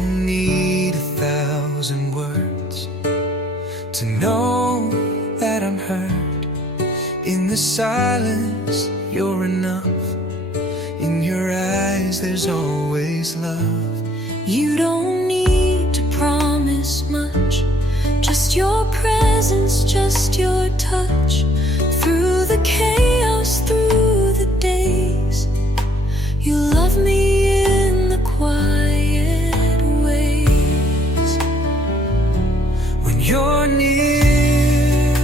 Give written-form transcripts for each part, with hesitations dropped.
don't need 1,000 words to know that I'm heard. In the silence, you're enough. In your eyes, there's always love. You don't need to promise much, just your presence, just your touch. Through the chaos, through the days, you love me in the quiet ways. When you're near,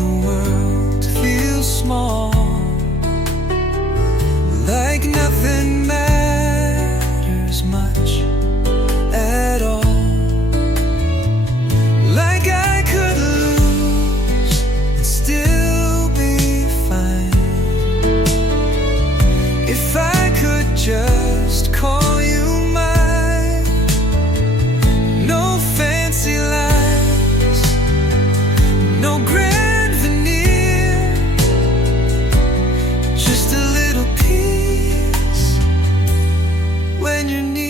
the world feels small, like nothing matters much at all. Like I could lose and still be fine, if I could just call you mine. No fancy lines, no grand veneer, just a little peace when you're near.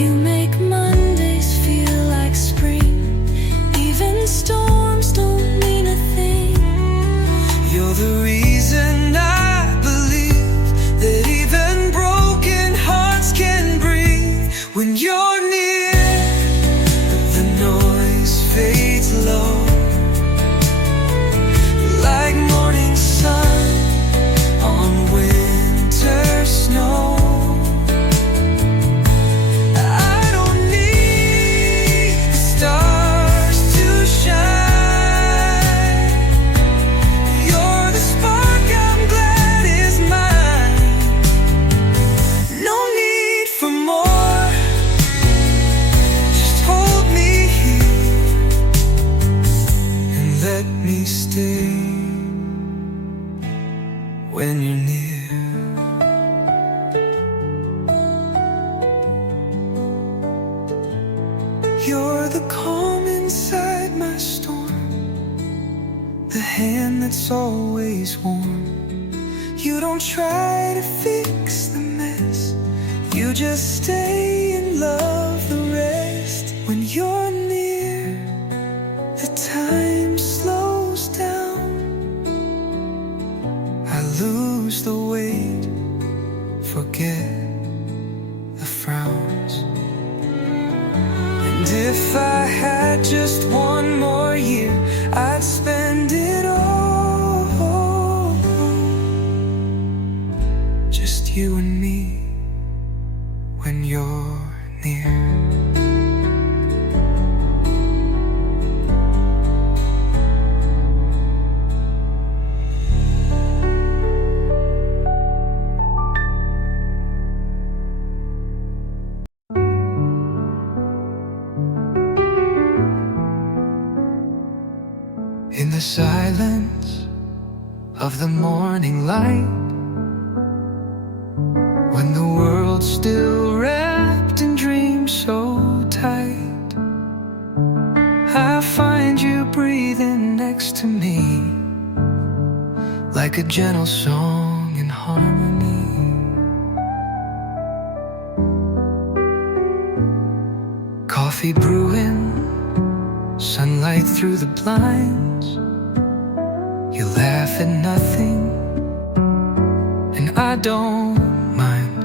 You make Mondays feel like spring, even storms don't mean a thing. You're the reason I believe that even broken hearts can breathe. When you're near, the noise fades low, like morning sun on winter snow. I don't need the stars to shine. You're the spark I'm glad is mine. No need for more, just hold me here and let me stay when you're near. You're the calm inside my storm, the hand that's always warm. You don't try to fix the mess, you just stay and love the rest. When you're near, the time slows down. I lose the weight, forget the frowns. And if I had just one more year, I'd spend it all, just you and me when you're near. In the silence of the morning light, when the world's still wrapped in dreams so tight, I find you breathing next to me, like a gentle song in harmony. Coffee brewing, sunlight through the blinds. You laugh at nothing, and I don't mind,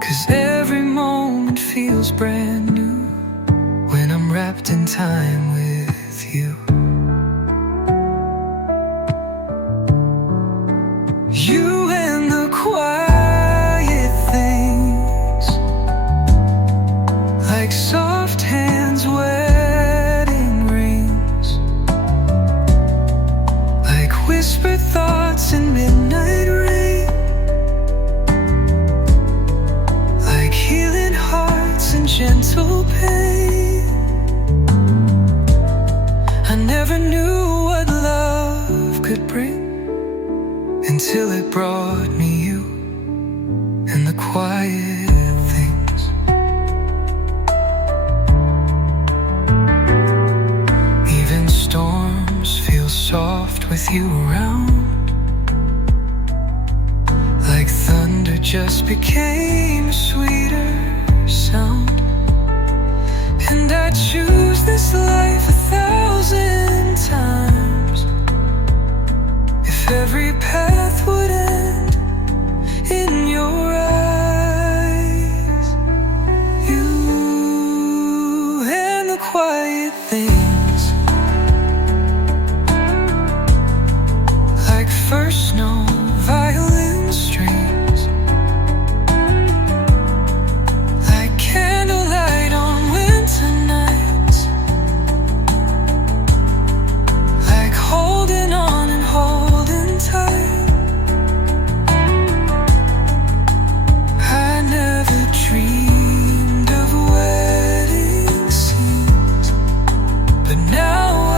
'cause every moment feels brand new when I'm wrapped in time with you. You and the quiet things, like soft hands wedding rings, like whispered thoughts in midnight rain, like healing hearts and gentle pain. I just became a sweeter sound. And I'd choose this life 1,000 times if every path would end in your eyes. You and the quiet things, like first snow, violin strings, like candlelight on winter nights, like holding on and holding tight. I never dreamed of wedding scenes, but now I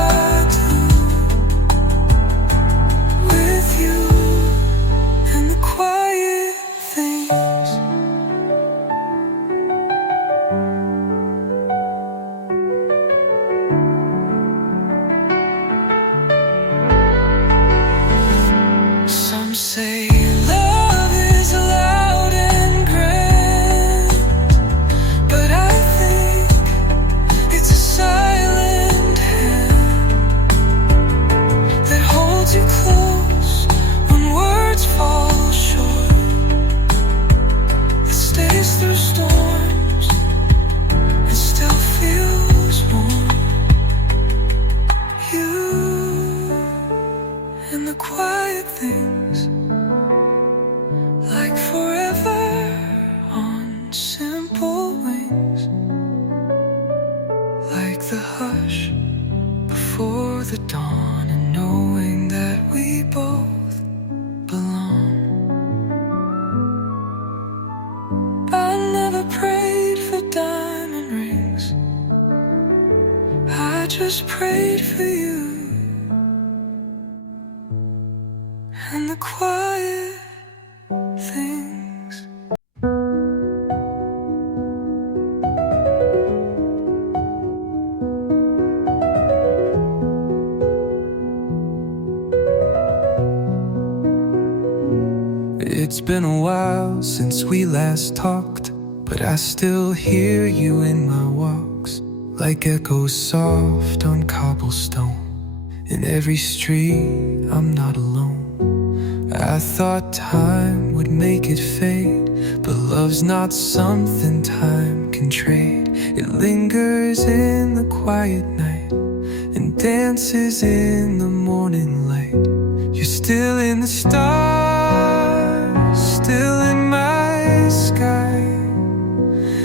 do, with you and the quiet things. Some say love is loud and grand, but I think it's a silent hand that holds you close when words fall short, that stays through storms and still feels warm. You and the quiet things, like forever on simple wings, like the hush before the dawn, and knowing that we both belong. I never prayed for diamond rings, I just prayed for you and the quiet things. It's been a while since we last talked, but I still hear you in my walks, like echoes soft on cobblestone. In every street, I'm not alone. I thought time would make it fade, but love's not something time can trade. It lingers in the quiet night and dances in the morning light. You're still in the stars, still in my sky,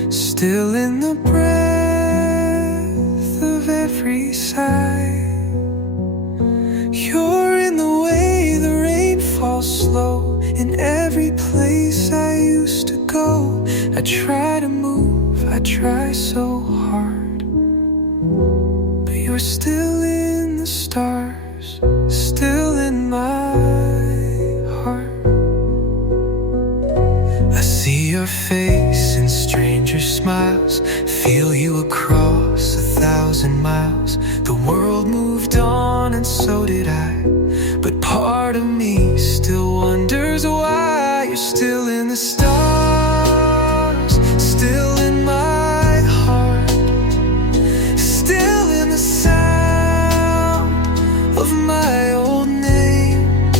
still in the breath of every sigh. You're in the way the rain falls slow, in every place I used to go. I try to move, I try so hard, but you're still in the stars, still in my heart. I see your face in stranger smiles, feel you across 1,000 miles. The world moved on and so did I, but part of me still wonders why. You're still in the stars, still in my heart, still in the sound of my old name.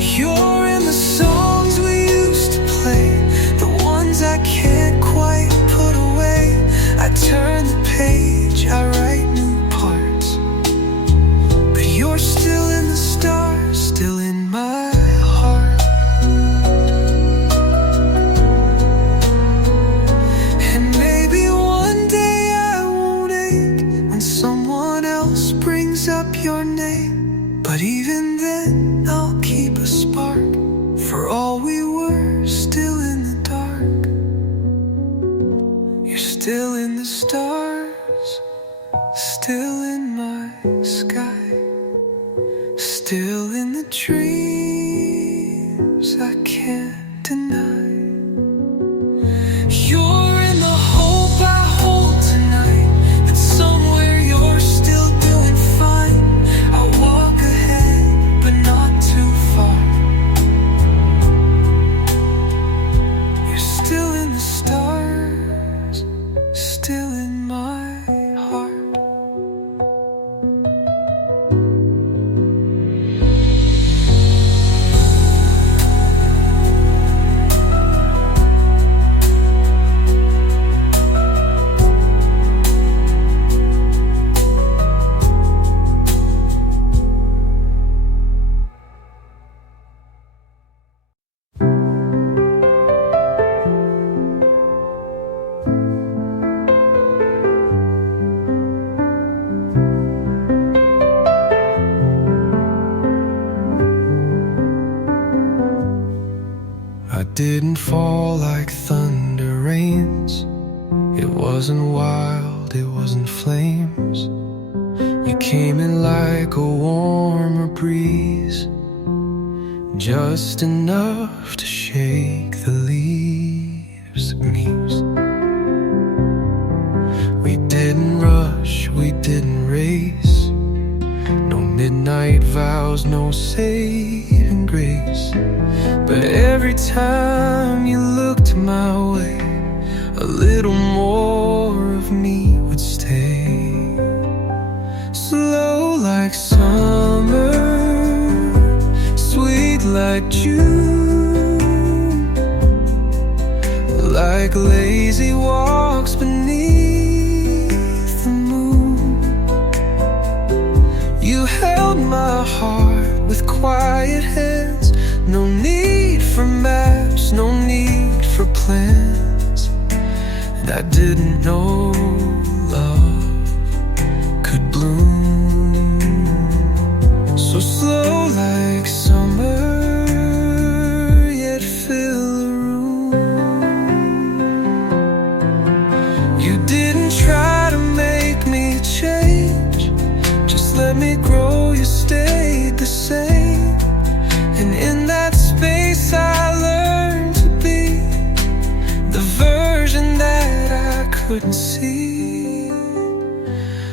You're in the songs we used to play, the ones I can't quite put away. I turn the page, I write new parts, but you're still in the stars, still in my heart. And maybe one day I won't ache when someone else brings up your name, but even then I'll keep a spark, for all we were still in the dark. You're still in the stars, still in my sky, still in the dreams I can't deny. You're in the hope I hold tonight, that somewhere you're still doing fine. I walk ahead, but not too far. didn't fall like thunder rains. It wasn't wild, it wasn't flames. You came in like a warmer breeze, just enough to shake the leaves. We didn't rush, we didn't race. No midnight vows, no saving grace. But every time you looked my way, a little more of me would stay. Slow like summer, sweet like June, like lazy walks beneath the moon. You held my heart with quiet hands. No need for maps, no need for plans. And I didn't know love could bloom so slow like summer, yet fill a room. You didn't try to make me change, just let me grow, you stayed the same. And in that space I learned to be the version that I couldn't see.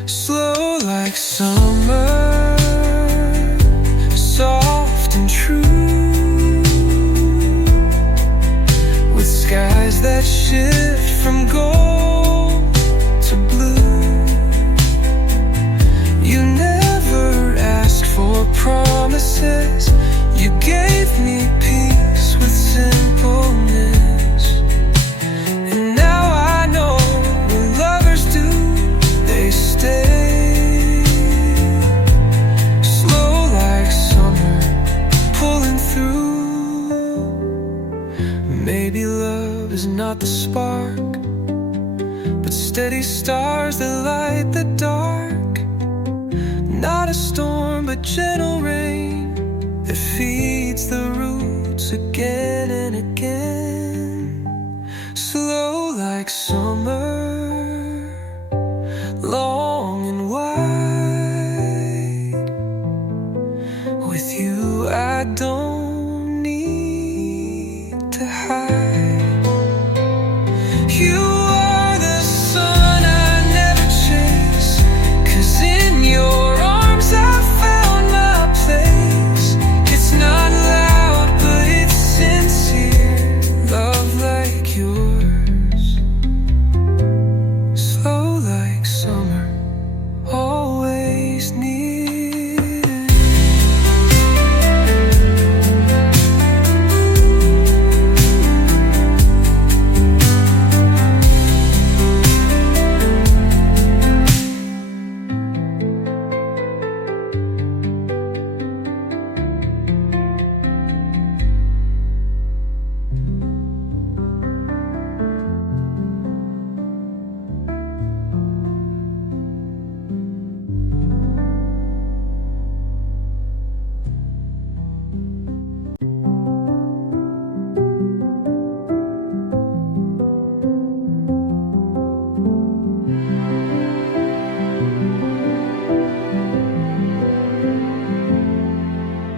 Slow like summer, soft and true, with skies that shift from gold to blue. You never asked for promises, you gave me peace with simpleness. And now I know when lovers do, they stay. Slow like summer, pulling through. Maybe love is not the spark, but steady stars that light the dark. Not a storm, but gentle rain that feeds the roots again and again. Slow like summer, long and wide. With you I don't need to hide. You are the sun I never chase, 'cause in your arms I found my place. It's not loud, but it's sincere, love like yours. Slow like summer, always needed.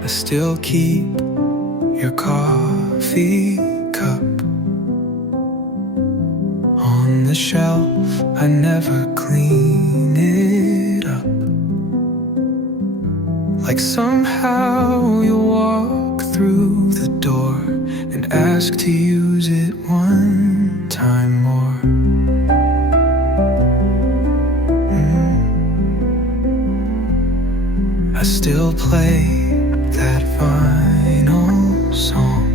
I still keep your coffee cup on the shelf, I never clean it up. Like somehow you walk through the door and ask to use it one time more. I still play that vinyl song,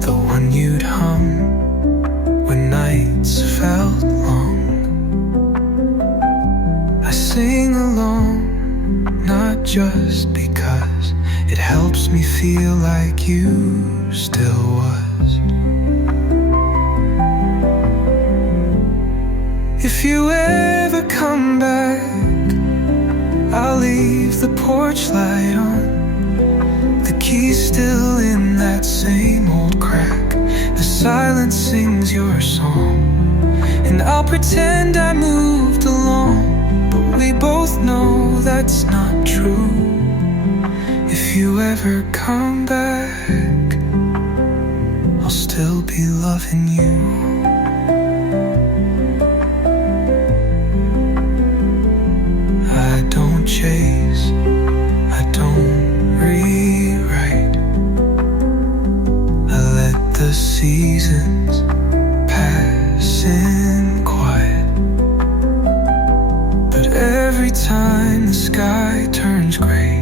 the one you'd hum when nights felt long. I sing along, not just because it helps me feel like you still was. If you ever come back, I'll leave the porch light on, The key's still in that same old crack. The silence sings your song, and I'll pretend I moved along, but we both know that's not true. If you ever come back, I'll still be loving you. I don't chase, I don't rewrite. I let the seasons pass in quiet. But every time the sky turns gray,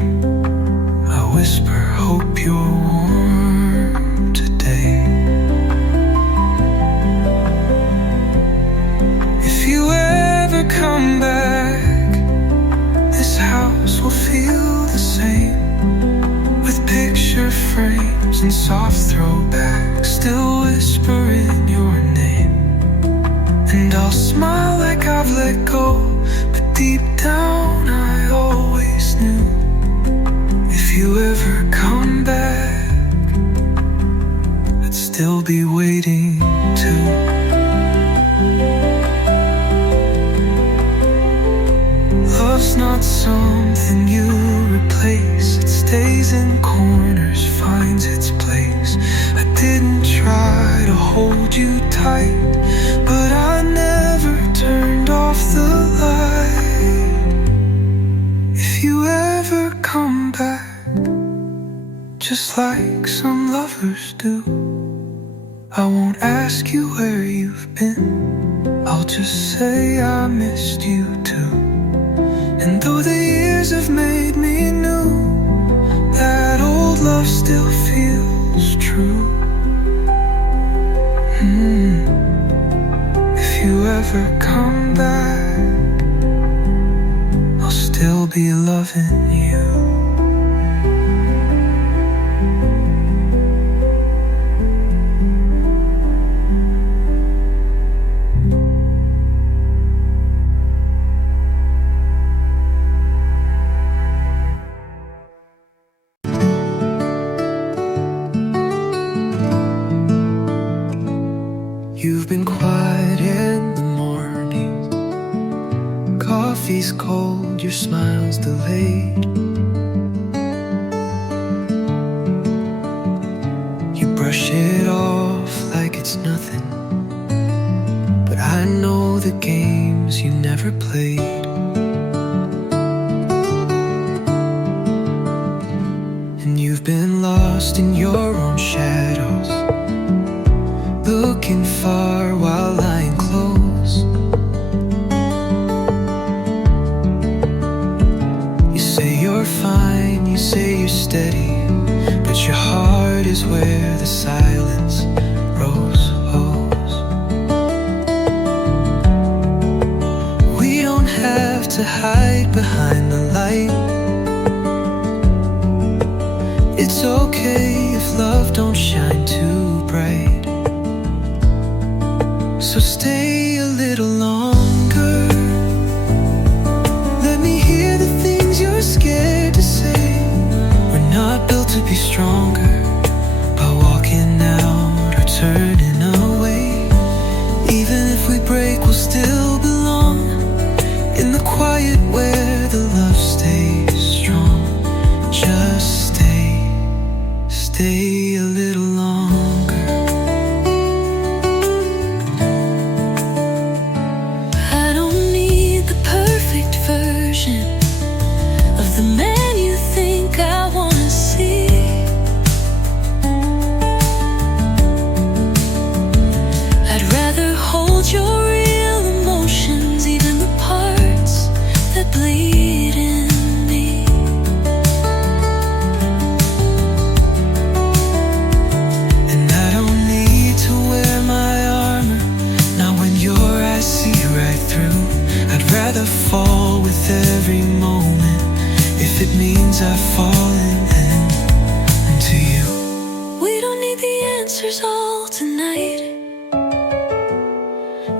I whisper, hope you're warm today. If you ever come back, this house will feel the same, with picture frames and soft throwbacks still whispering your name. And I'll smile like I've let go, but deep down I always knew. If you ever come back, I'd still be waiting too. Love's not something you replace. It stays in corners, finds its place. I didn't try to hold you tight, but I never turned off the light. If you ever come back, just like some lovers do, I won't ask you where you've been, I'll just say I missed you too. And though the years have made me new, that old love still feels true. If you ever come back, I'll still be loving you. You've been quiet in the morning, coffee's cold, your smile's delayed. You brush it off like it's nothing, but I know the games you never played. And you've been lost in your own shadows, looking far while lying close. You say you're fine, you say you're steady, but your heart is where the silence grows. We don't have to hide behind the light. It's okay if love don't shine too bright. So stay a little longer, let me hear the things you're scared to say. We're not built to be stronger by walking out or turning away. Even if we break, we'll still belong in the quiet where the love stays strong. Just stay a little longer. I don't need the perfect version of the man you think I wanna see. I'd rather hold your real emotions, even the parts that bleed in me. And I don't need to wear my armor, not when your eyes see right through. I'd rather fall with every moment, if it means I've fallen into you. We don't need the answers all tonight.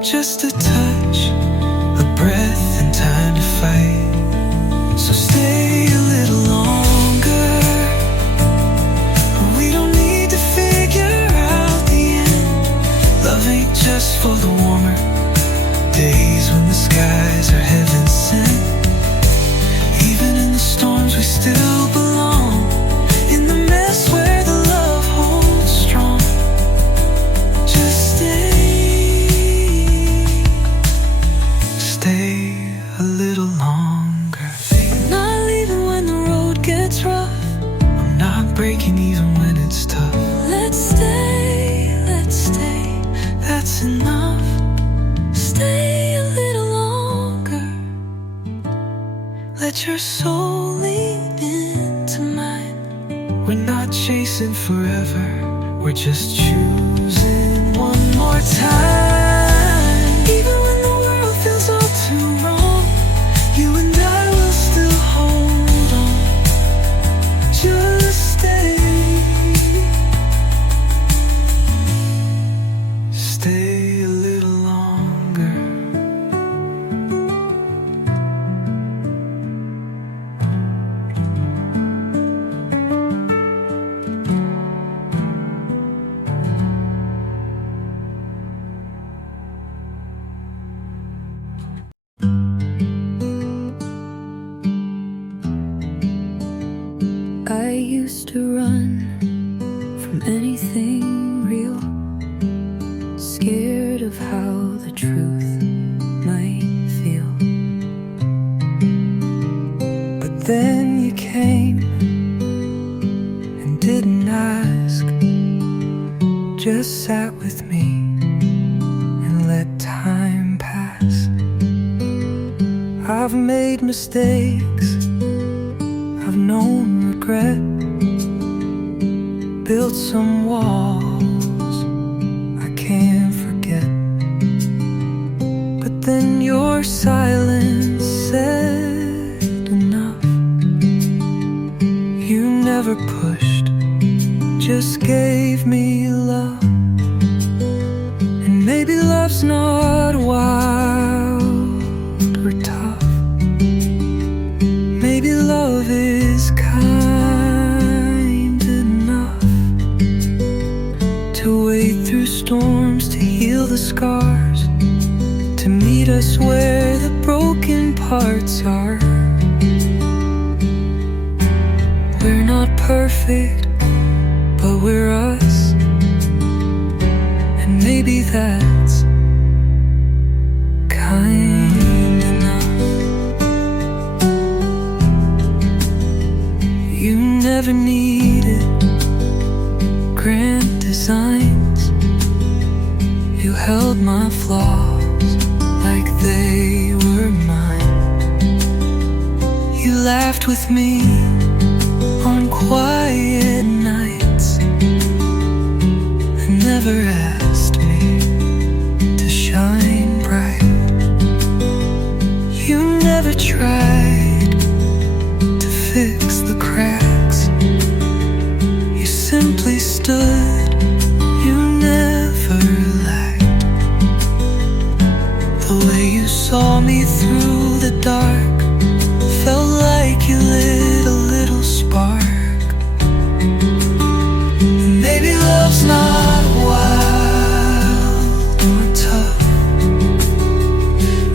Just a touch, a breath, and time to fight. So stay a little longer, let your soul lead into mine. We're not chasing forever, we're just choosing one more time. Even when the world feels all too wrong, you and I will still hold on. Just stay. Stay a little longer. I used to run from anything real, scared of how the truth might feel. But then you came and didn't ask, just sat with me and let time pass. I've made mistakes, I've known regret, built some walls I can't forget. But then your silence said enough. You never pushed, just gave me love. And maybe love's not wild or tough. Maybe love is kind enough to wade through storms, to heal the scars, to meet us where the broken parts are. We're not perfect, but we're us. And maybe that's kind enough. You never needed grand designs. You held my flaws like they were mine. You laughed with me on quiet nights and never asked me to shine bright. You never tried to fix the cracks. You simply stood, you never lacked. The way you saw me through the dark felt like you lit a little spark. Maybe love's not wild or tough.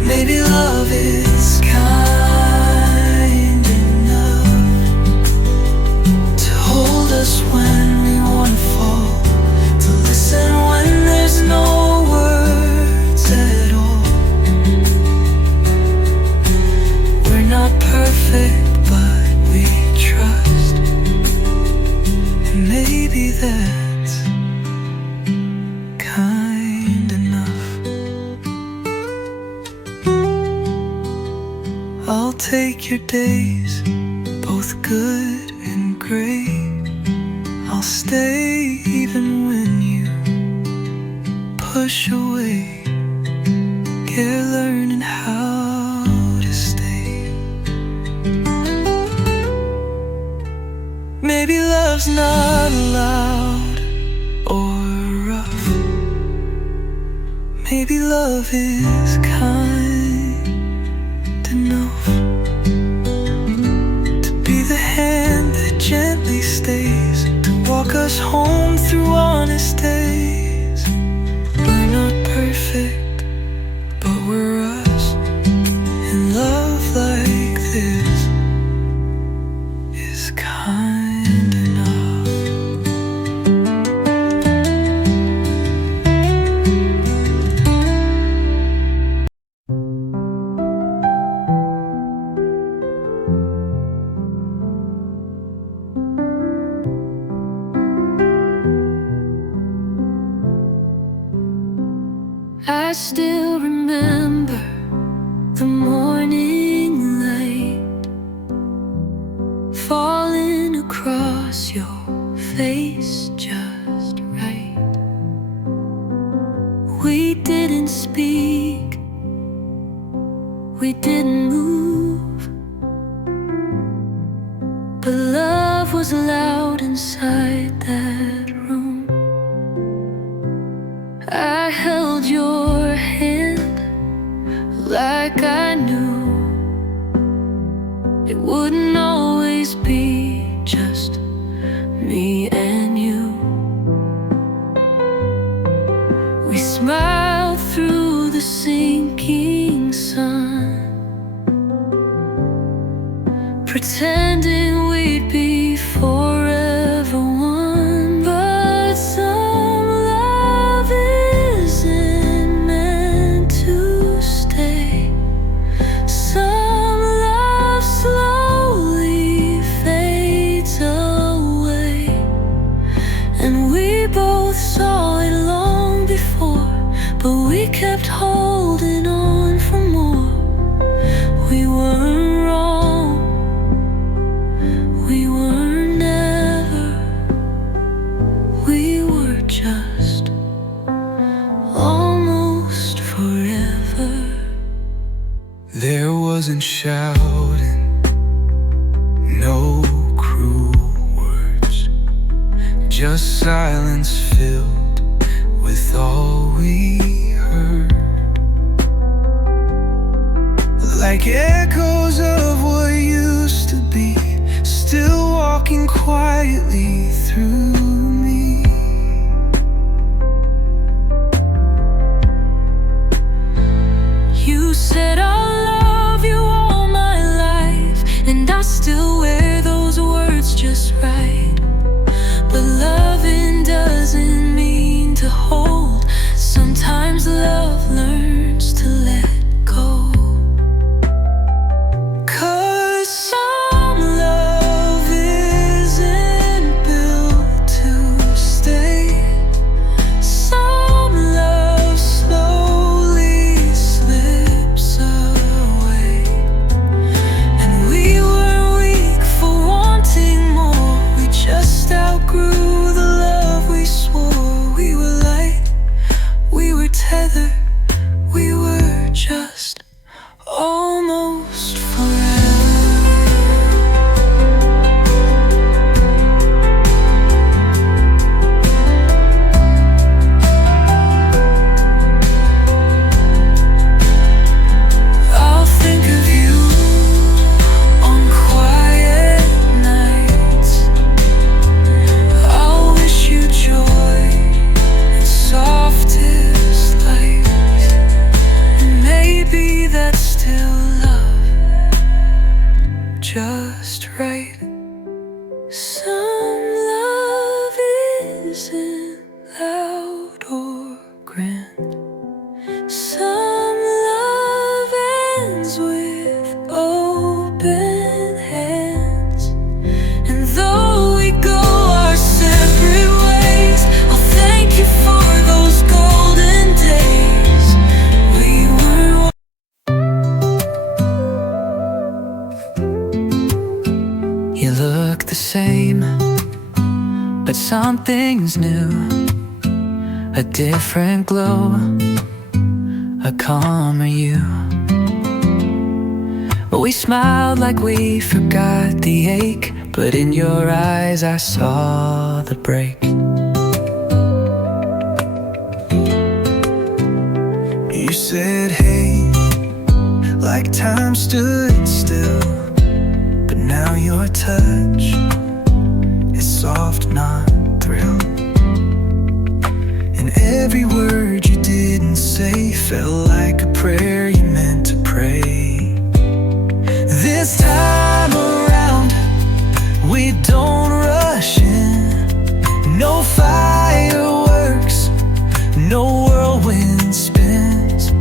Maybe love is kind enough to hold us when we wanna fall, to listen when there's no words at all. We're not perfect, but we trust. And maybe that's kind enough. I'll take your days, both good and great. I'll stay even when you push away. Care learning how to stay. Maybe love's not loud or rough. Maybe love is kind enough to be the hand that gently stays, to walk us home through honest days. We're not perfect, but we're us. And love like this is kind enough. I still remember we didn't move, but love was loud inside that room. I held your hand like I knew it wouldn't always be just me and you. We smiled through the sinking sun, pretending we'd be forever one. But some love isn't meant to stay. Some love slowly fades away, and we both saw it long before, but we kept holding on for more. We weren't wrong, we were never, we were just almost forever. There wasn't shouting, no cruel words, just silence filled with all we heard. Like echoes of what used to be, still walking quietly through me. You said I'll love you all my life, and I still wear those words just right. But loving doesn't mean to hold. Sometimes love learns to let go. 'Cause some love isn't built to stay. Some love slowly slips away, and we were weak for wanting more. We just outgrew the love we swore. We were light, we were tethered, we were just almost forever. I'll think of you on quiet nights. I'll wish you joy and softest light. And maybe that's still love, just right. Some love isn't loud or grand. Some love ends with open hands. And though we go our separate ways, I'll thank you for those golden days. We were You look the same, but something's new. A different glow, a calmer you. We smiled like we forgot the ache, but in your eyes I saw the break. You said hey, like time stood still, but now your touch is soft, not thrill. And every word you didn't say felt like a prayer you meant to pray. This time around, we don't rush in. No fireworks, no whirlwind spins,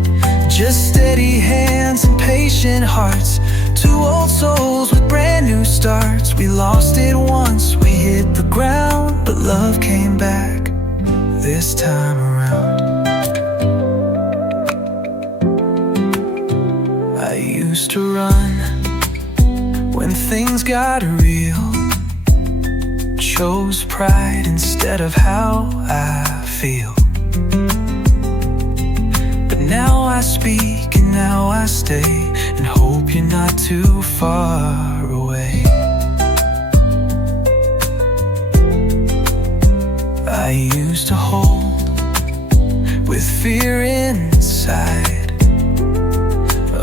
just steady hands and patient hearts. Two old souls with brand new starts. We lost it once, we hit the ground, but love came back this time around. I used to run when things got real, chose pride instead of how I feel. But now I speak and now I stay, not too far away. I used to hold with fear inside,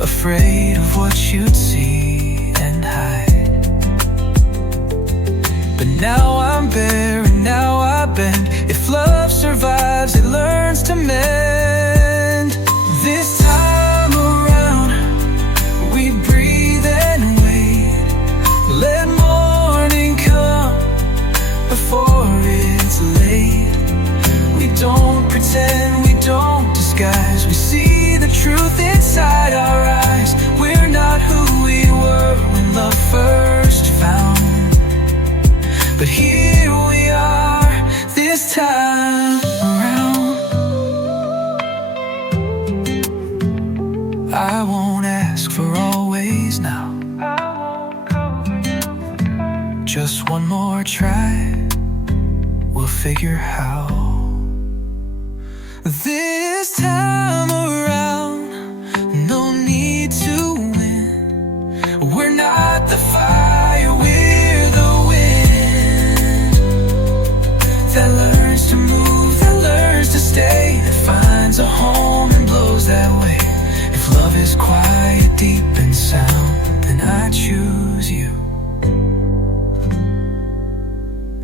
afraid of what you'd see and hide. But now I'm bare and now I bend. If love survives, it learns to mend. This time around, we breathe and wait. Let morning come before it's late. We don't pretend, we don't disguise. We see the truth inside our eyes. We're not who we were when love first found. But here we are, this time around. I won't ask for always now. Just one more try, we'll figure how. This time around, no need to win. We're not the fire, we're the wind that learns to move, that learns to stay, that finds a home and blows that way. If love is quiet, deep and sound, then I choose you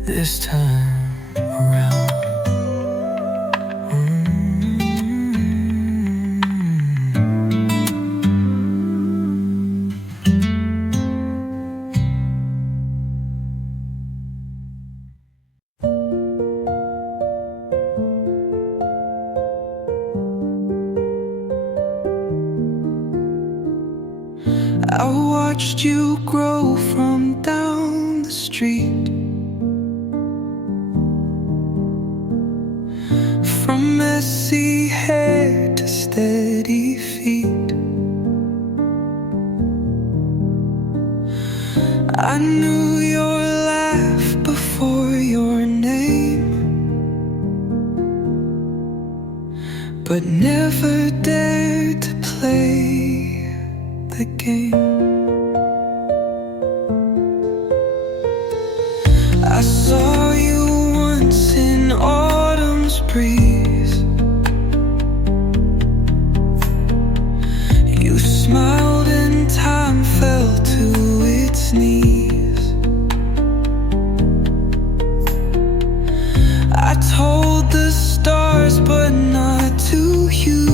this time around. I watched you grow from down the street, from messy hair to steady feet. I knew your laugh before your name, but never dared to play the game. I saw you once in autumn's breeze. You smiled and time fell to its knees. I told the stars but not to you.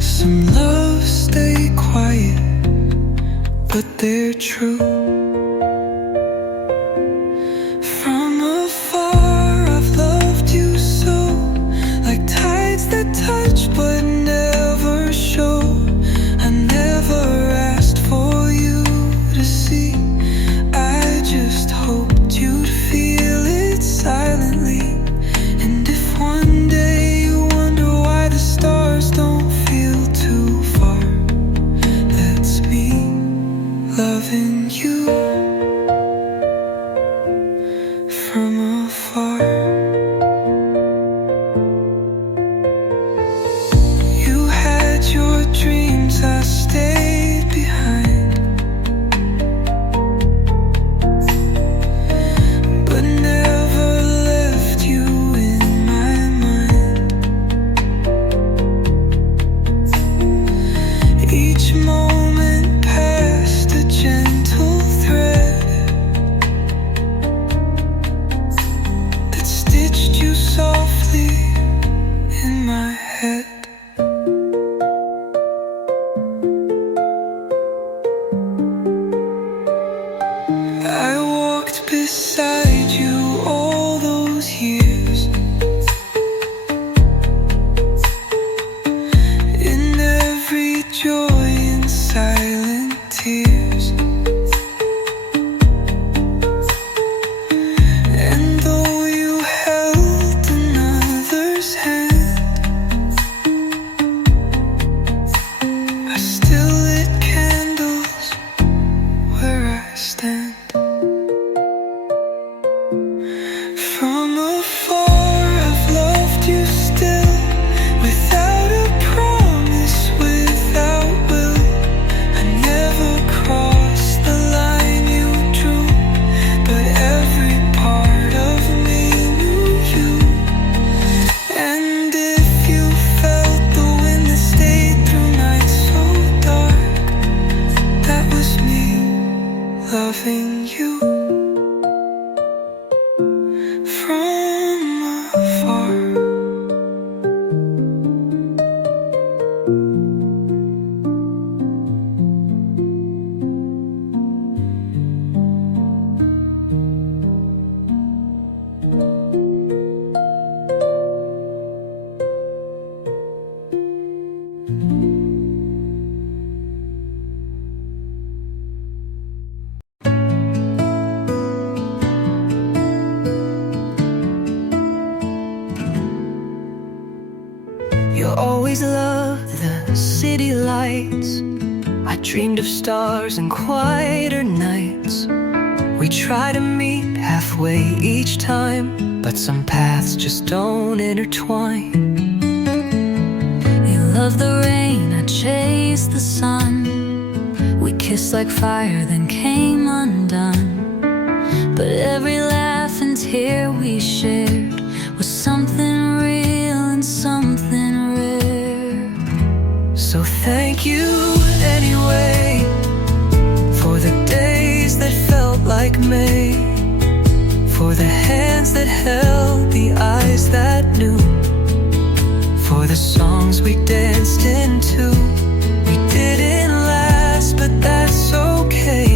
Some love stay quiet, but they're true. From afar I've loved you so, like tides that touch but never show. I never asked for you to see, I just hoped you'd feel it silently. And if one day you wonder why the stars don't feel too far, that's me loving you. always loved the city lights. I dreamed of stars and quieter nights. We try to meet halfway each time, but some paths just don't intertwine. You love the rain, I chase the sun. We kissed like fire, then came undone. But every laugh and tear we shared was something real and something rare. So thank you anyway for the days that felt like May, for the hands that held, the eyes that knew, for the songs we danced into. We didn't last, but that's okay.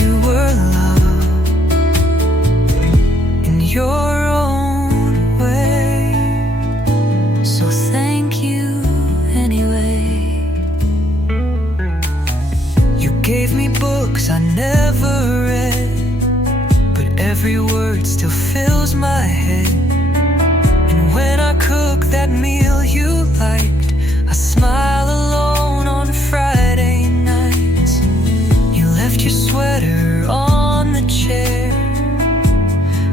You were love in your own way. So thank you anyway. You gave me books I never read, but every word still fills my head. And when I cook that meal you liked, I smile alone on Friday nights. You left your sweater on the chair.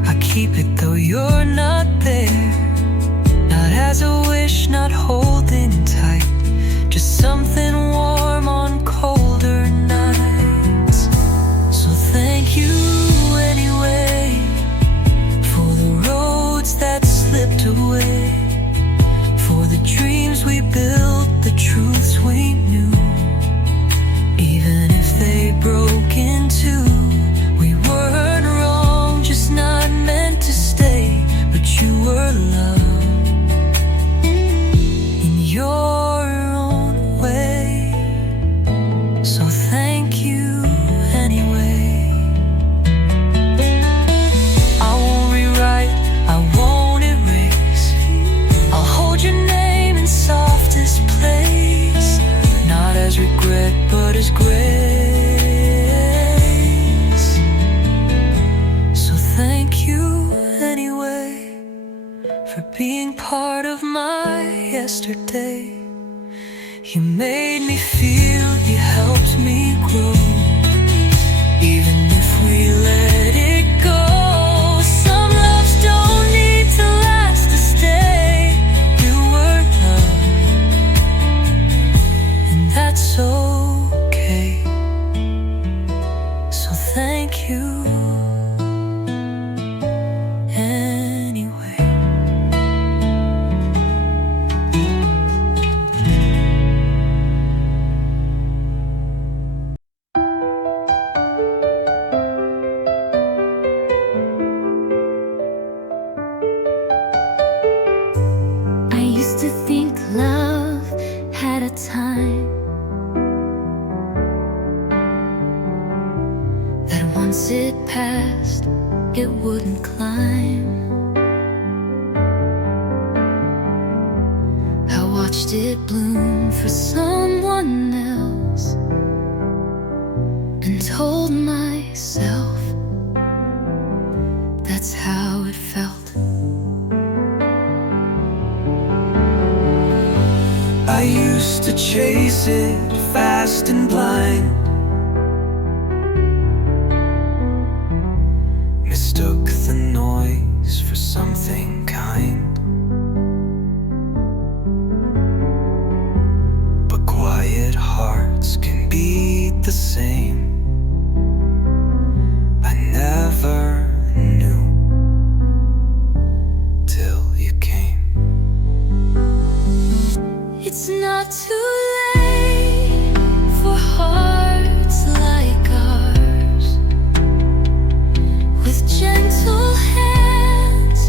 I keep it though you're not there. Not as a wish, not holding tight, just something warm on colder nights. So thank you anyway for the roads that slipped away, for the dreams we built, the truths we knew. Even if they broke in two, we weren't wrong, just not meant to stay. But you were love in your own way. So thank you anyway. I won't rewrite, I won't erase. I'll hold your name in softest place, not as regret but as grace. So thank you anyway for being part of my yesterday. You made me feel, you helped me grow. Even if we let it go, some loves don't need to last to stay. You were love, and that's okay. So thank you anyway. I used to think love had a time, that once it passed, it wouldn't climb. I watched it bloom for someone else and told myself that's how it felt. I used to chase it fast and blind, mistook the noise for something kind. But quiet hearts can beat the same. I never knew till you came. It's not too late for hearts like ours, with gentle hands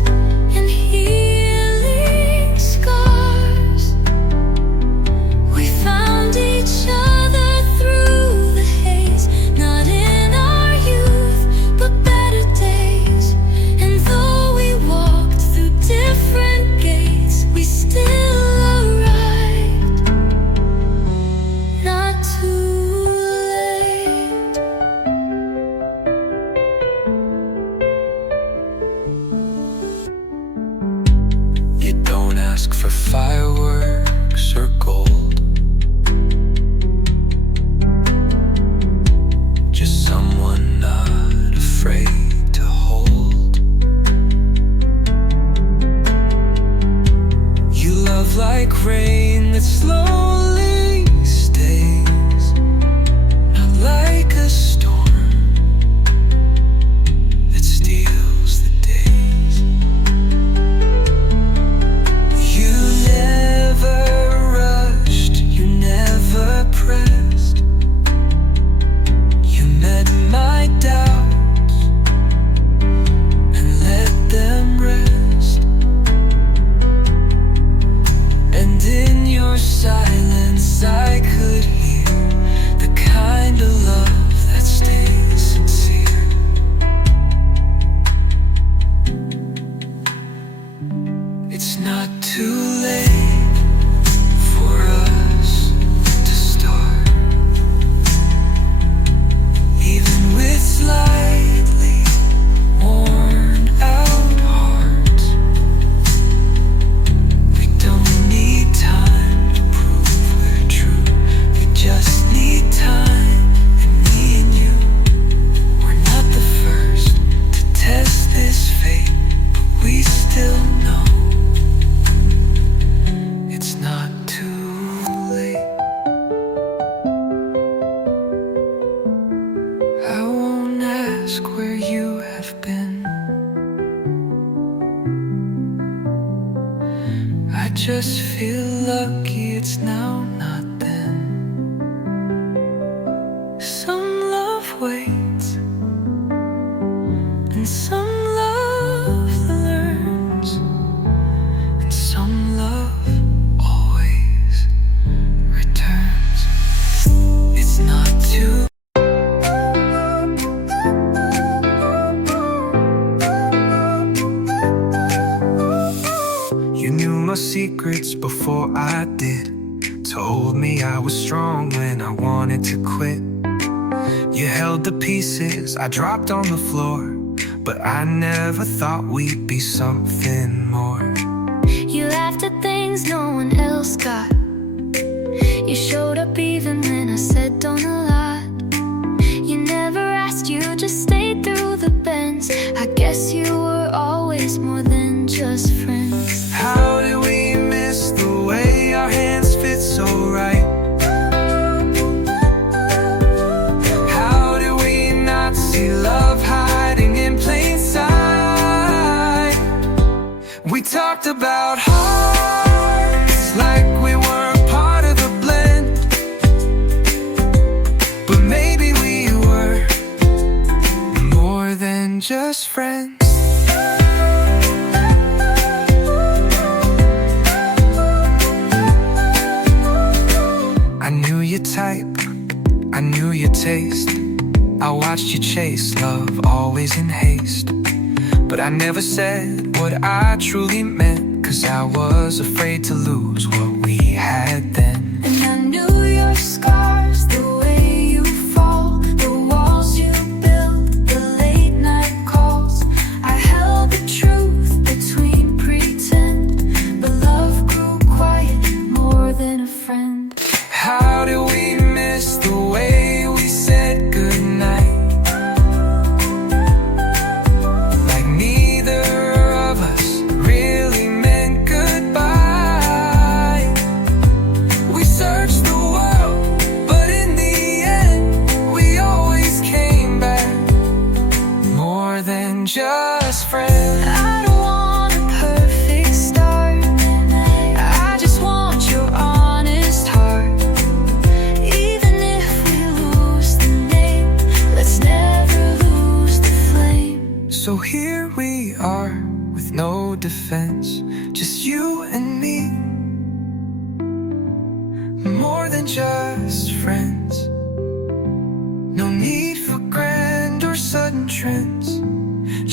and healing scars. We found each other through the haze, not in our youth, but better days. And though we walked through different gates, we still arrived like rain that slowly stays, not like a storm that steals the days. You never rushed, you never pressed. You met my doubts and let them rest. And in your silence I could hear the kind of love that stays sincere. It's not too late for us to start, even with slightly worn out hearts. We don't need time to prove we're true. We just need time, and me and you. We're not the first to test this fate, but we still know it's not too late. I won't ask where you have been. I just feel lucky it's now, not then. Some love waits, and some love learns, and some love always returns. It's not too You knew my secrets before I did. Told me I was strong when I wanted to quit. You held the pieces I dropped on the floor, but I never thought we'd be something more. You laughed at things no one else got. You showed up even when I said don't a lot. You never asked, you just stayed through the bends. I guess you were always more than just friends. How did we miss the way our hands fit so right? How did we not see love hiding in plain sight? We talked about hearts like we were a part of the blend, but maybe we were more than just friends. I knew your type, I knew your taste. I watched you chase love, always in haste. But I never said what I truly meant, 'cause I was afraid to lose what we had then. And I knew your scars, the way you fall, the walls you built, the late night calls. I held the truth between pretend, but love grew quiet more than a friend. How did we miss the way we said goodnight? Like neither of us really meant goodbye. We searched the world, but in the end, we always came back more than just friends. I don't want a perfect start, I just want your honest heart. Even if we lose the name, let's never lose the flame. So here we are with no defense, just you and me, more than just friends. No need for grand or sudden trends,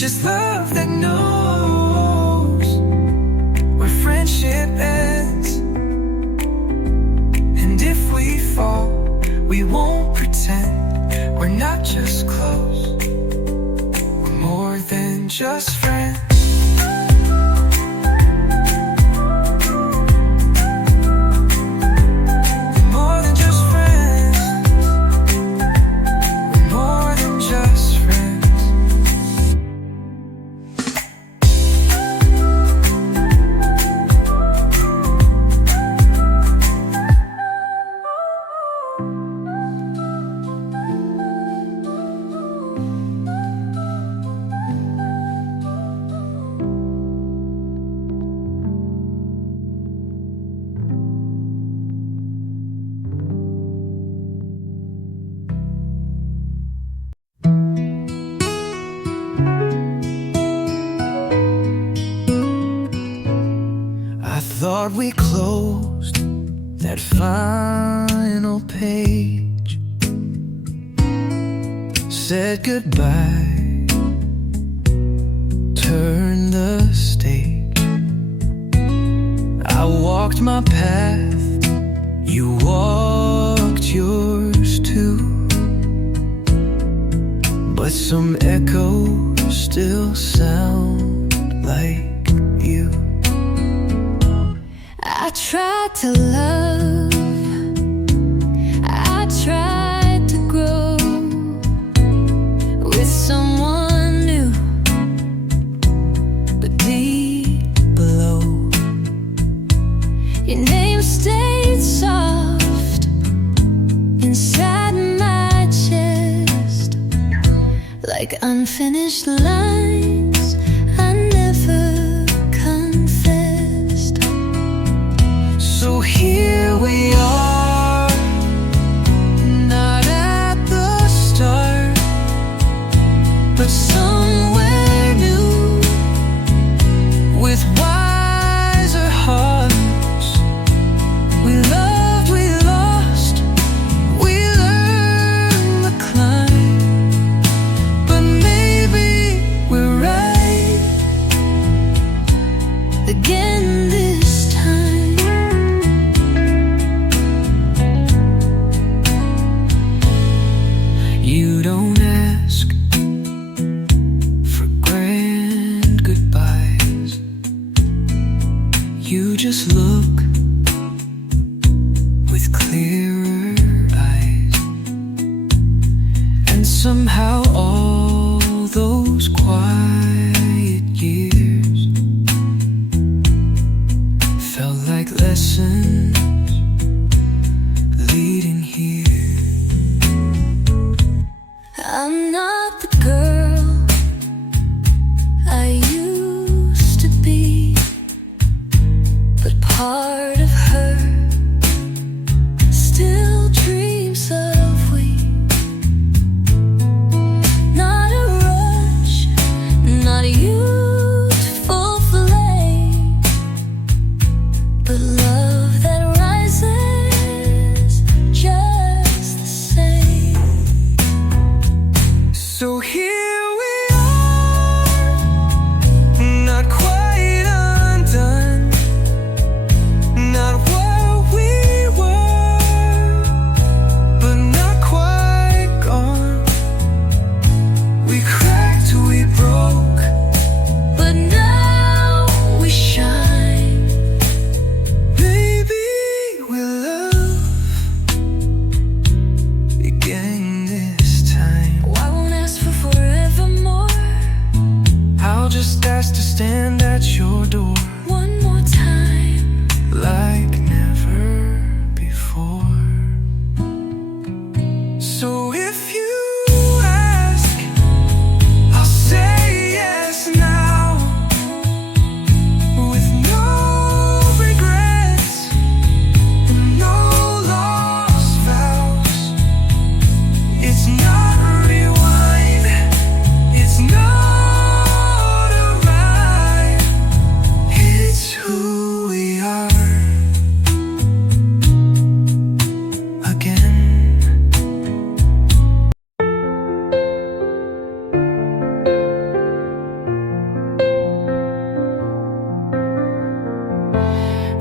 just love that knows where friendship ends. And if we fall, we won't pretend we're not just close, we're more than just friends. More than just friends, we're more than just friends. thought we closed that final page, said goodbye, turned the stage. I walked my path, you walked yours too, but some echoes still sound like you. I tried to love, I tried to grow with someone new, but deep below, your name stayed soft inside my chest, like unfinished lines I never confessed. So here we are, not at the start, But somewhere new, with wiser hearts. We loved, we lost, we learned the climb, but maybe we're right again this time. You don't ask for grand goodbyes, you just look with clearer eyes, and somehow all those quiet years felt like lessons leading here. I'm not the girl I used to be, but part of her still dreams of we. Not a rush, not a youthful flame, but love that rises just the same. So here we are, not quite undone, not where we were, but not quite gone. We cracked, we broke, But now we shine. maybe we'll love again this time. Oh, I won't ask for forevermore. I'll just ask to stand at your door One more time. like never before. So if you ask, I'll say yes now, with no regrets and no lost vows. It's not a rewind, it's not a rhyme, it's who we are again.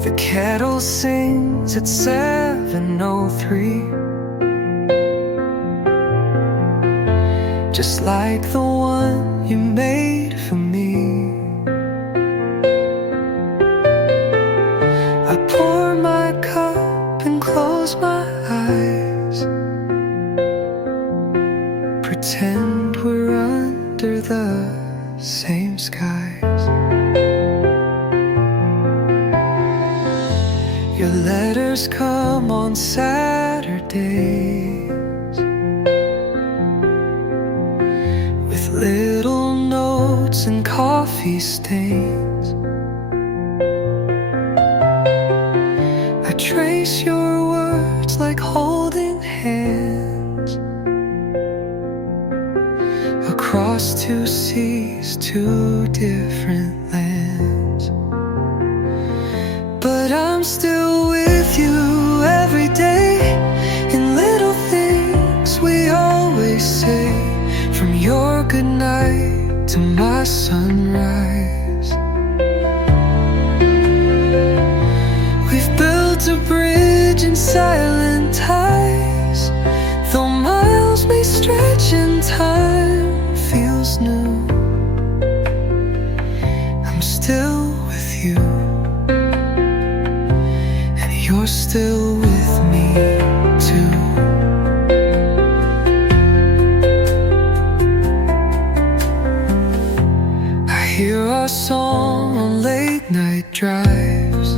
The kettle sings at 7:03, just like the one you made for me. I pour my cup and close my eyes, pretend we're under the same skies. Your letters come on Saturdays, with little notes and coffee stains. I trace your words like holding hands across two seas, two different lands. But bridge in silent ties. Though miles may stretch and time feels new, I'm still with you, and you're still with me too. I hear our song on late night drives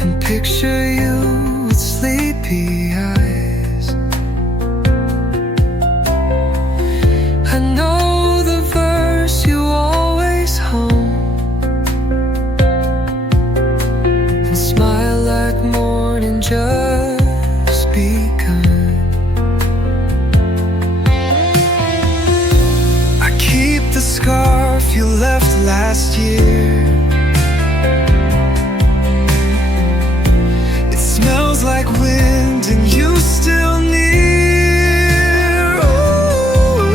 and picture you with sleepy eyes. I know the verse you always hum and smile like morning just begun. I keep the scarf you left last year. It smells like wind and you still near. Ooh,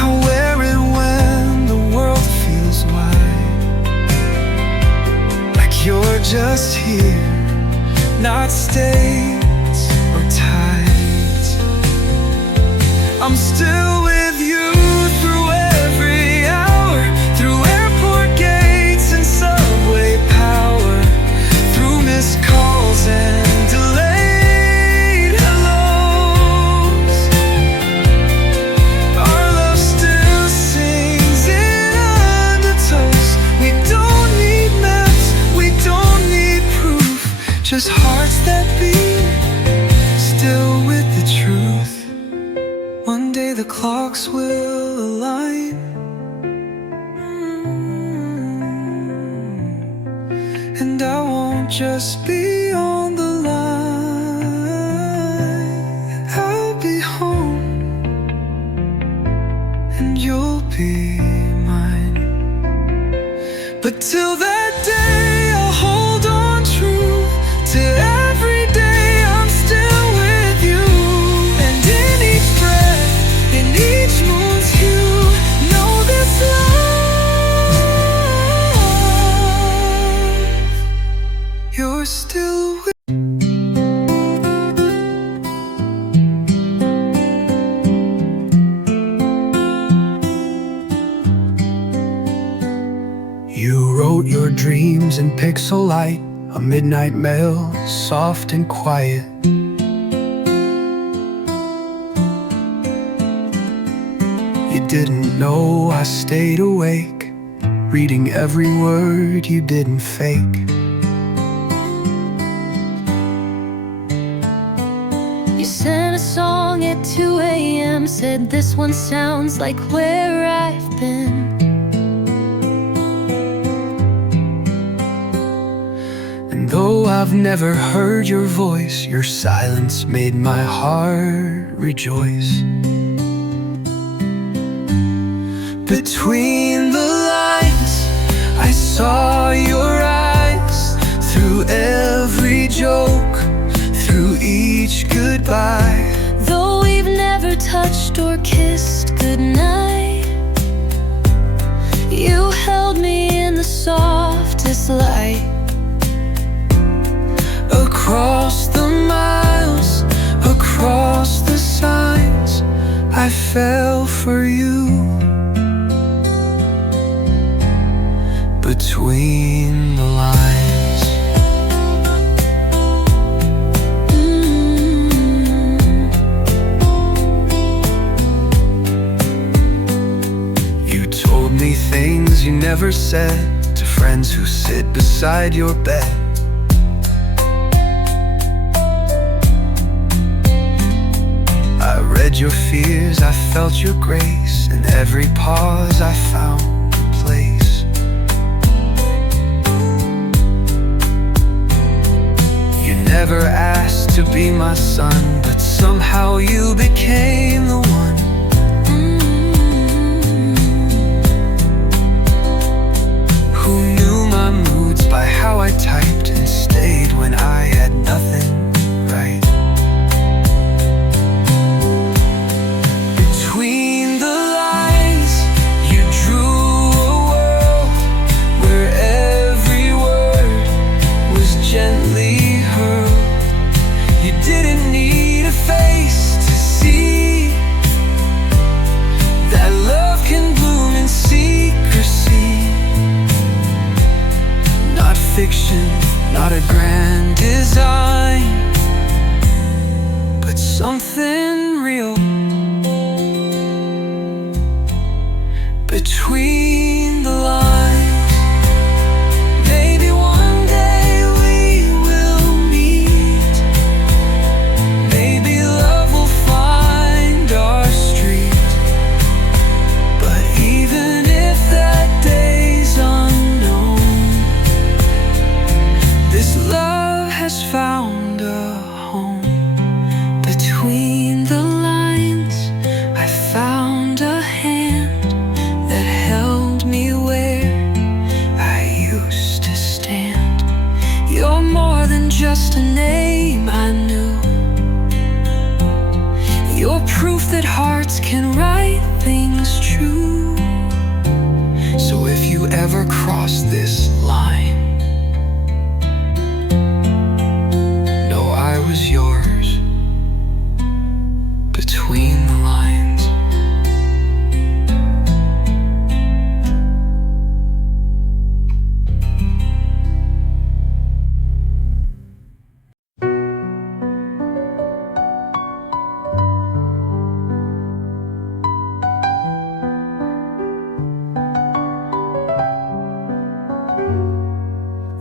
I wear it when the world feels wide, like you're just here, not stains or tides. I'm still with you through every hour, through airport gates and subway power, through missed calls and delayed hellos. Our love still sings in undertones. We don't need maps, we don't need proof, just hearts that beat, still with the truth. One day the clocks will align, and I won't just be on the line. I'll be home, and you'll be mine. But till that day, I'll hold on true to every day. I'm still with you, and in each breath, in each moon's hue, know this love, you're still with. You wrote your dreams in pixel light, a midnight mail, soft and quiet. You didn't know I stayed awake, reading every word you didn't fake. You sent a song at 2 a.m. Said this one sounds like where I've been. And though I've never heard your voice, your silence made my heart rejoice. Between the lines, I saw your eyes, through every joke, through each goodbye. Though we've never touched or kissed goodnight, you held me in the softest light. Across the miles, across the signs, I fell for you. Between the lines. You told me things you never said to friends who sit beside your bed. I read your fears, I felt your grace, in every pause I found a place. You never asked to be my son, but somehow you became the one. Who knew my moods by how I typed and stayed when I had nothing right. Between the lines, you drew a world where every fiction, not a grand design, but something real between the lines. Maybe one day we will meet. Maybe love will find our street. But even if that day's unknown, this love has found a home. Between the lines, I found a hand that held me where I used to stand. You're more than just a name I knew. You're proof that hearts can write things true. So if you ever cross this line, know I was yours between the lines.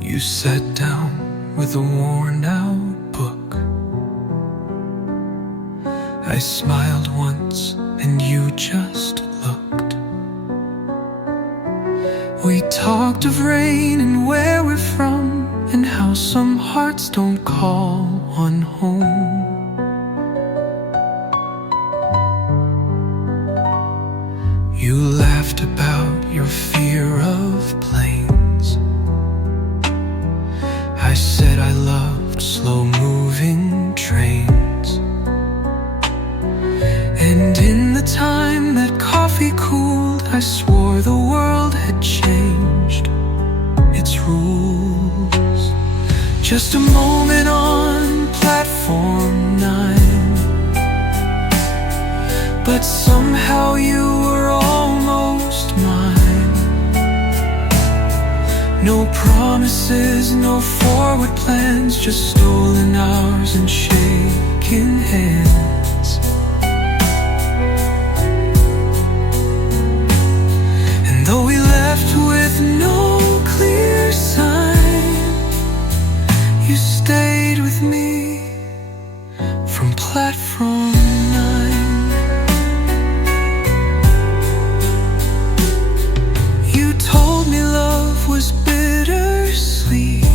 You sat down with a worn out book. I smiled once and you just looked. We talked of rain and where we're from, and how some hearts don't call one home. You laughed about your fear of planes. I said I loved slow-moving trains. And in the time that coffee cooled, I swore the world had changed its rules. Just a moment on platform 9, but somehow you were almost mine. No promises, no forward plans, just stolen hours and shaking hands. And though we left with no clear sign, you stayed with me from platform 9. You told me love was bittersweet,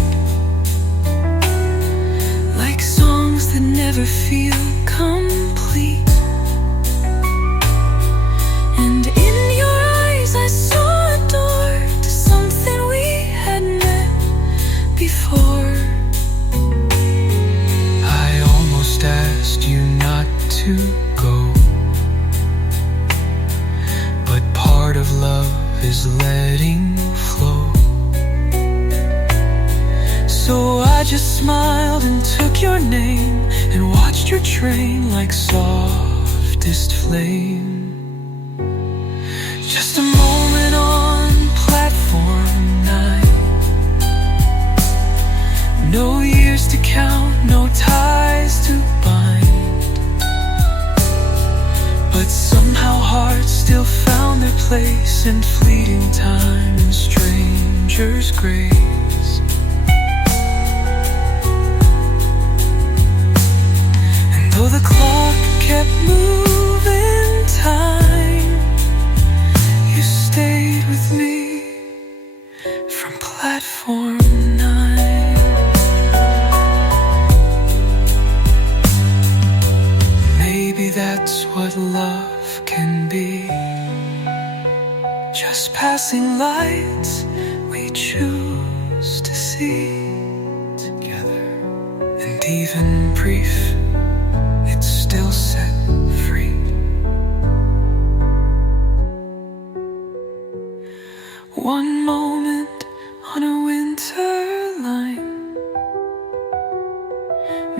like songs that never feel complete. And in your eyes I saw a door to something we had met before. I almost asked you not to go, but part of love is letting flow. So I just smiled and took your name and watched your train like softest flame. Just a moment on platform 9. No years to count, no ties to bind, but somehow hearts still found their place in fleeting time and strangers' grace. And though the clock kept moving time, you stayed with me from platform 9. Maybe that's what love can be, just passing lights we choose to see together. And even brief, it's still set free. One moment on a winter line,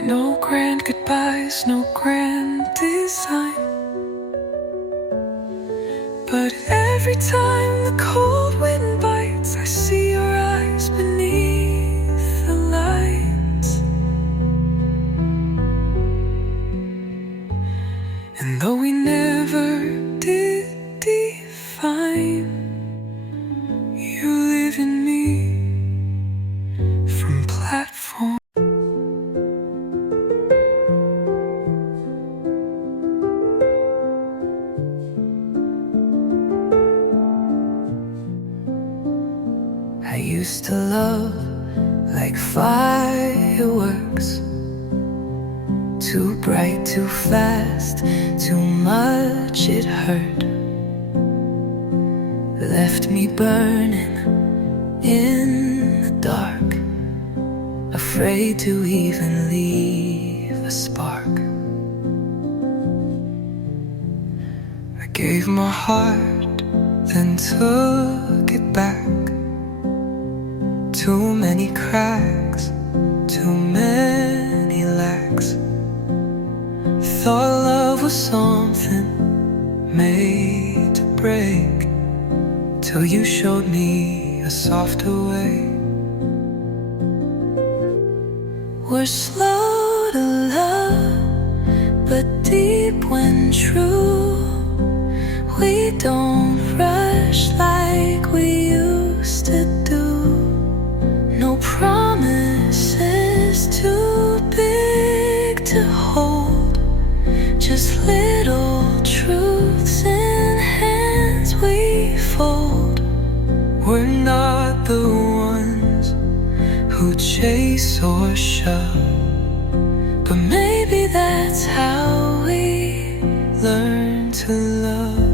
no grand goodbyes, no grand design, but every time the cold wind bites, I see your eyes beneath like fireworks. Too bright, too fast, too much it hurt. Left me burning in the dark, afraid to even leave a spark. I gave my heart, then took it back. Too many cracks, too many lacks. Thought love was something made to break, till you showed me a softer way. We're slow to love, but deep when true. We don't rush like we used to do. No promises too big to hold, just little truths in hands we fold. We're not the ones who chase or shove, but maybe that's how we learn to love.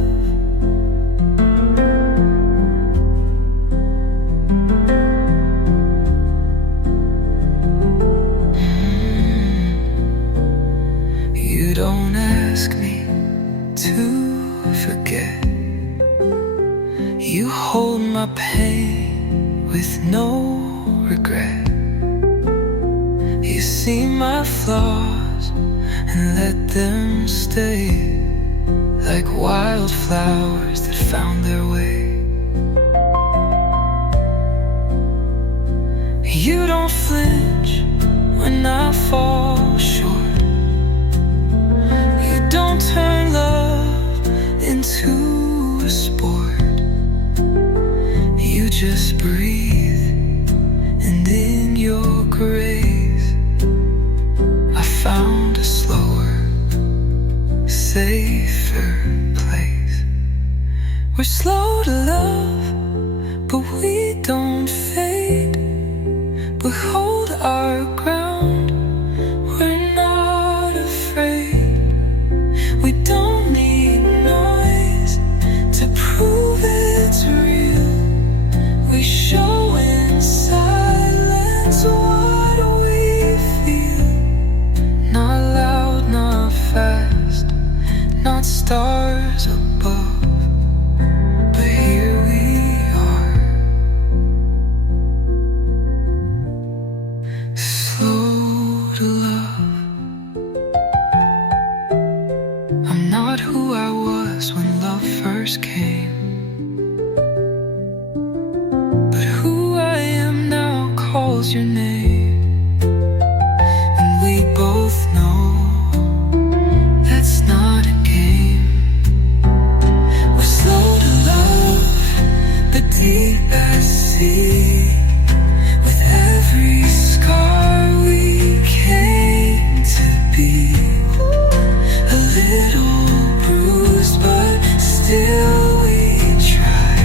You don't ask me to forget. You hold my pain with no regret. You see my flaws and let them stay, like wildflowers that found their way. You don't flinch when I fall short. You don't turn love into a sport. You just breathe, and in your grace I found a slower, safer place. We're slow to love, but we don't fade. We hold our ground, we're not afraid. We don't need noise to prove it's real. We show in silence what we feel. Not loud, not fast, not stars above, but here we are, slow to love. I'm not who I was when love first came, but who I am now calls your name. And we both know that's not a game. We're slow to love, but deep at sea. With every scar we came to be, a little bruised, but still we try.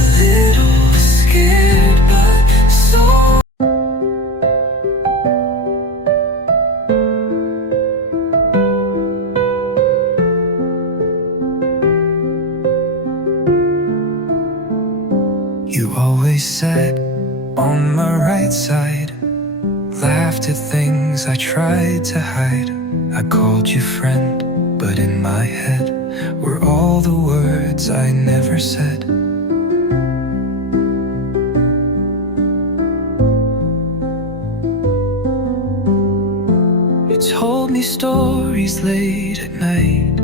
A little scared, but so. You always sat on my right side, laughed at things I tried to hide. I called you friend, but in my head were all the words I never said. You told me stories late at night,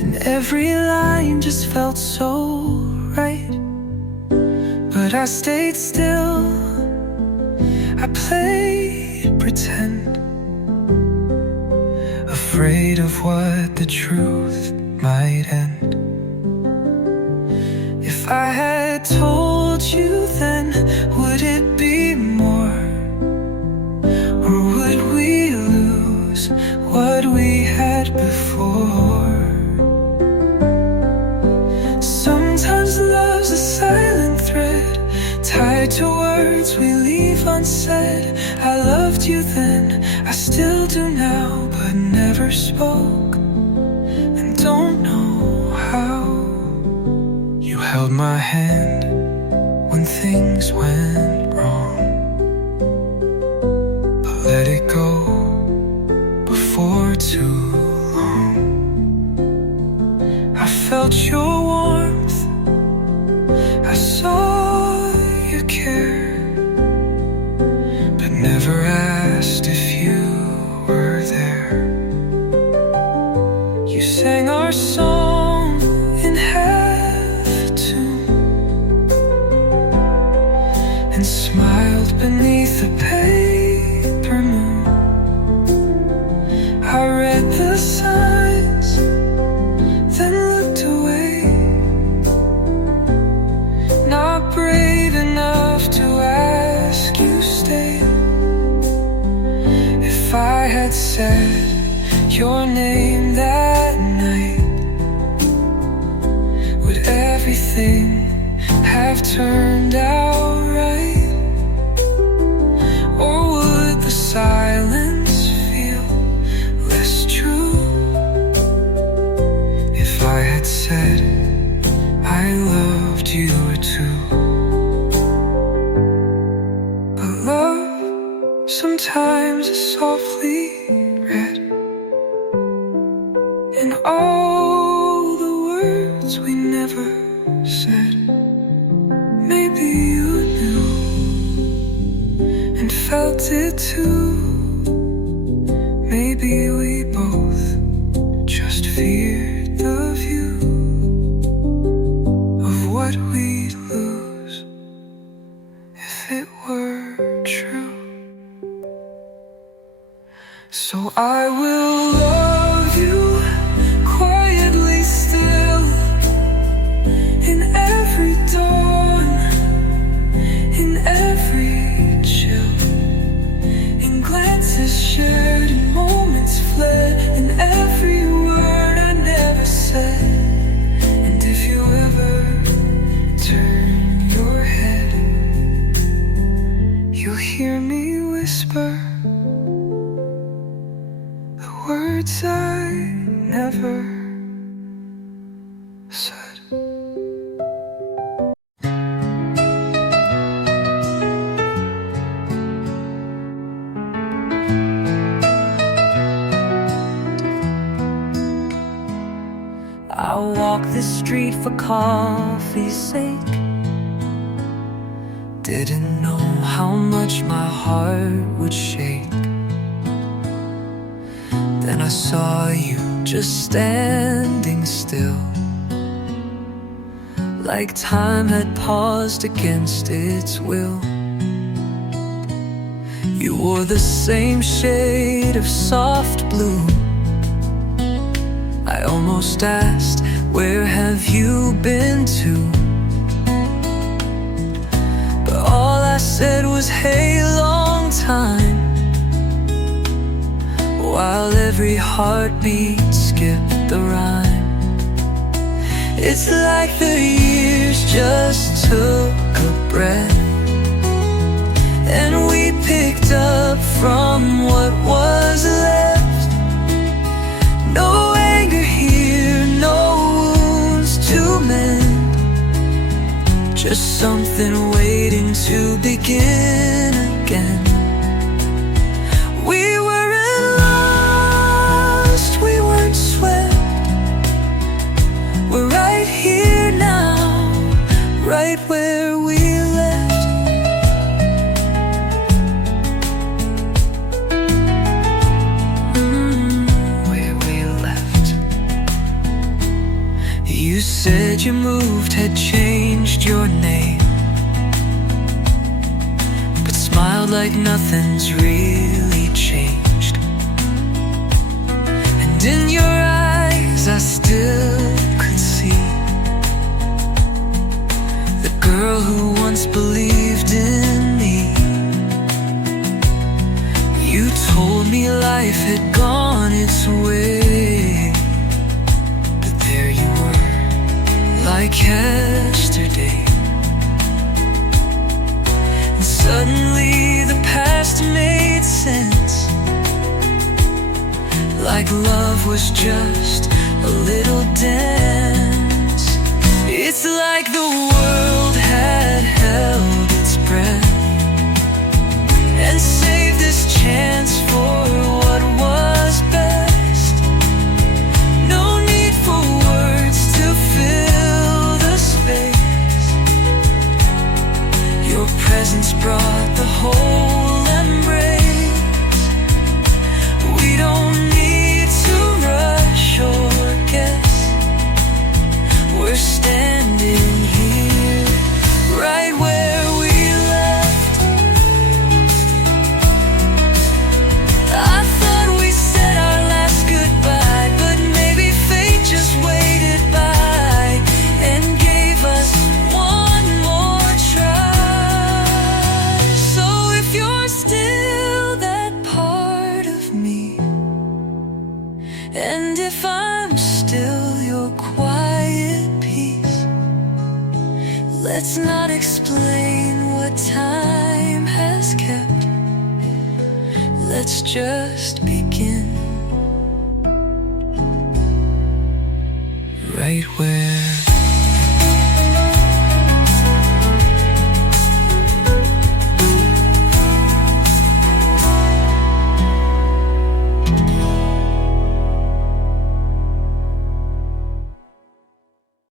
and every line just felt so right. But I stayed still, I played pretend, afraid of what the truth might end. If I had told you then, would it be more? Or would we lose what we had before? Sometimes love's a silent threat, once said I loved you then, I still do now, but never spoke and don't know how. You held my hand when things went wrong, but let it go before too long. I felt your warmth, I saw your care, but never asked if you were there. You sang our song in half tune and smiled beneath the paper moon. I read the signs, then looked away, not brave enough to ask you stay. If I had said your name that night, would everything have turned out right? Or would the silence feel less true? If I had said I loved you too. But love sometimes is softly read in all the words we never said. Maybe you knew and felt it too. Maybe we both just feared the view of what we'd lose if it were true. So I will love you quietly still, in every dawn, in every chill, in glances shared, in moments fled, in every word I never said. And if you ever turn your head, you'll hear me whisper the words I never said. I walk the street for coffee's sake, didn't know how much my heart would shake. Then I saw you just standing still, like time had paused against its will. You wore the same shade of soft blue. I almost asked, where have you been to? But all I said was, hey, long time, while every heartbeat skipped the rhyme. It's like the years just took a breath, and we picked up from what was left. No anger here, no wounds to mend, just something waiting to begin again. We weren't lost, we weren't swept. We're right here now, right where we left. Where we left. You said you moved, had changed your name, but smiled like nothing's really changed. And in your eyes I still could see the girl who once believed in me. You told me life had gone its way, but there you were, like yesterday. And suddenly the sense. Like love was just a little dance. It's like the world had held its breath and saved this chance for what was best. No need for words to fill the space. Your presence brought the whole embrace. We don't need to rush or guess. We're standing here right where we left. I thought we said our last goodbye, but maybe fate just waited by and gave us one more try. So if you're still that part of me, and if I'm still your quiet peace, let's not explain what time has kept. Let's just begin right where